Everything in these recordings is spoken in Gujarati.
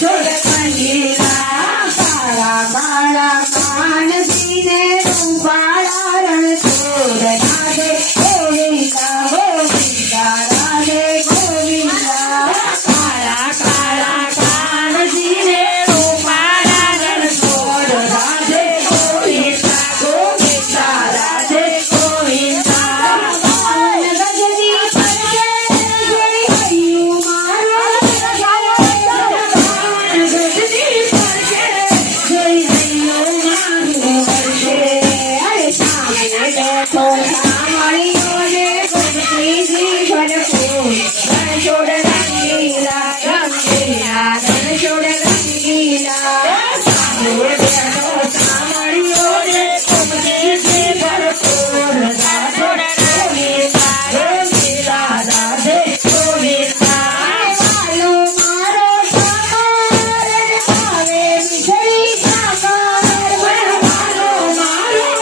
રણછોડ રંગીલા કાળા કાળા કાન સીને રૂપાળા રણછોડ રાધે ગોવિંદા ગોવિંદા રાધે ગોવિંદા કાળા કાળા કાન સીને રૂપાળા રણછોડ રાધે ગોવિંદા ગોવિંદા રાધે ગોવિંદા પાવન ગજની પરકે જોઈ ગયું મારું પાવન ગજની પરકે જોઈ ગયું મારું વર્ષે અરે સામે બેઠો સાંભળ્યો ને ભક્તિથી ભરપૂર રણછોડ રંગીલા રંગીલા રણછોડ રંગીલા સામે બેઠો સાંભળ્યો ને ભક્તિથી ભરપૂર રણછોડ રંગીલા રંગીલા રાધે ગોવિંદા ચાલો મારો ઠાકર આવે વીજળી ઠાકર મારો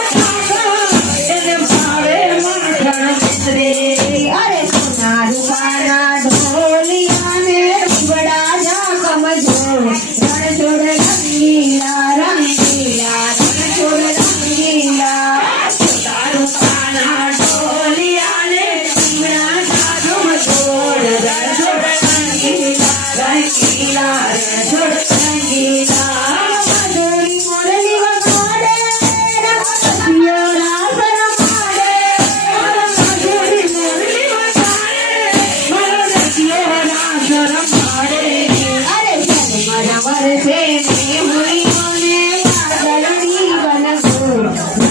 ઠાકર એને ભાવે માખણ મિશ્રી અરે સોના રૂપાના ઢોલિયા ને રૂપડા જા કમજો રણછોડ રંગીલા રંગીલા રણછોડ રંગીલા સોના રૂપાના ઢોલિયા ને રૂપડા જા કમજો રણછોડ રંગીલા રંગીલા રણછોડ રંગીલા માધુરી મોરલી વગાડે રમતિયો રાસ રમાડે માધુરી મોરલી વગાડે રમતિયો રાસ રમાડે અરે જન્મ વર્ષે મેં